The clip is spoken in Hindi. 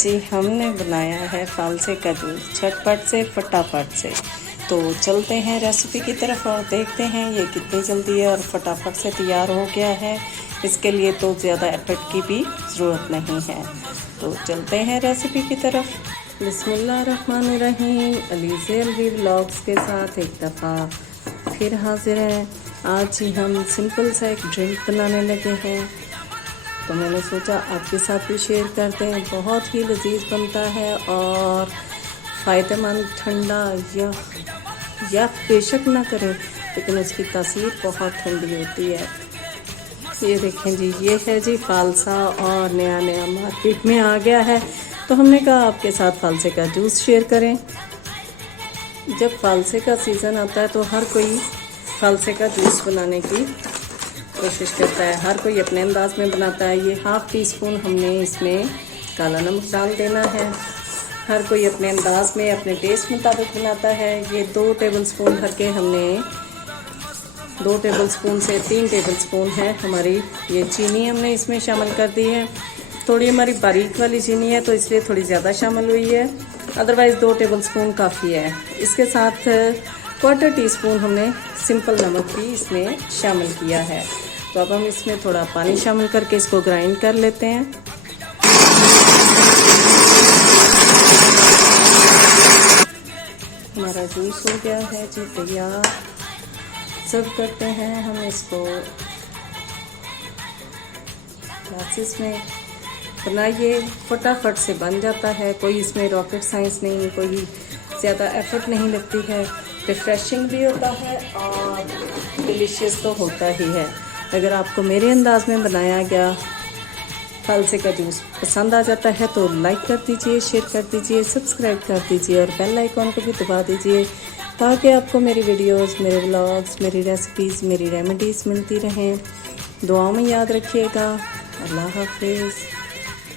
जी हमने बनाया है फालसे का जूस झटपट से फटाफट से। तो चलते हैं रेसिपी की तरफ और देखते हैं ये कितनी जल्दी है और फटाफट से तैयार हो गया है। इसके लिए तो ज़्यादा एफर्ट की भी ज़रूरत नहीं है। तो चलते हैं रेसिपी की तरफ। बिस्मिल्लाहिर्रहमानिर्रहीम। अलीज़े अलवी व्लॉग्स के साथ एक दफ़ा फिर हाजिर हैं। आज ही हम सिंपल सा एक ड्रिंक बनाने लगे हैं, तो मैंने सोचा आपके साथ भी शेयर करते हैं। बहुत ही लजीज बनता है और फ़ायदेमंद, ठंडा या बेशक ना करें लेकिन उसकी तासीर बहुत ठंडी होती है। ये देखें जी, ये है जी फालसा और नया मार्केट में आ गया है, तो हमने कहा आपके साथ फालसे का जूस शेयर करें। जब फालसे का सीज़न आता है तो हर कोई फालसे का जूस बनाने की कोशिश करता है, हर कोई अपने अंदाज में बनाता है। ये हाफ़ टी स्पून हमने इसमें काला नमक डाल देना है। हर कोई अपने अंदाज में अपने टेस्ट मुताबिक बनाता है। ये 2 टेबलस्पून भर के हमने 2 टेबलस्पून से 3 टेबलस्पून है हमारी ये चीनी हमने इसमें शामिल कर दी है। थोड़ी हमारी बारीक वाली चीनी है तो इसलिए थोड़ी ज़्यादा शामिल हुई है, अदरवाइज़ 2 टेबलस्पून काफ़ी है। इसके साथ 1/4 टीस्पून हमने सिंपल नमक भी इसमें शामिल किया है। तो अब हम इसमें थोड़ा पानी शामिल करके इसको ग्राइंड कर लेते हैं। हमारा जूस हो गया है जी तैयार। सर्व करते हैं हम इसको ग्लासेस में। बनाइए, फटाफट से बन जाता है, कोई इसमें रॉकेट साइंस नहीं, कोई ज़्यादा एफर्ट नहीं लगती है। रिफ्रेशिंग भी होता है और डिलीशियस तो होता ही है। अगर आपको मेरे अंदाज में बनाया गया फालसे का जूस पसंद आ जाता है तो लाइक कर दीजिए, शेयर कर दीजिए, सब्सक्राइब कर दीजिए और बेल आइकॉन को भी दबा दीजिए ताकि आपको मेरी वीडियोस, मेरे व्लॉग्स, मेरी रेसिपीज़, मेरी रेमेडीज़ मिलती रहें। दुआओं में याद रखिएगा। अल्लाह हाफिज़।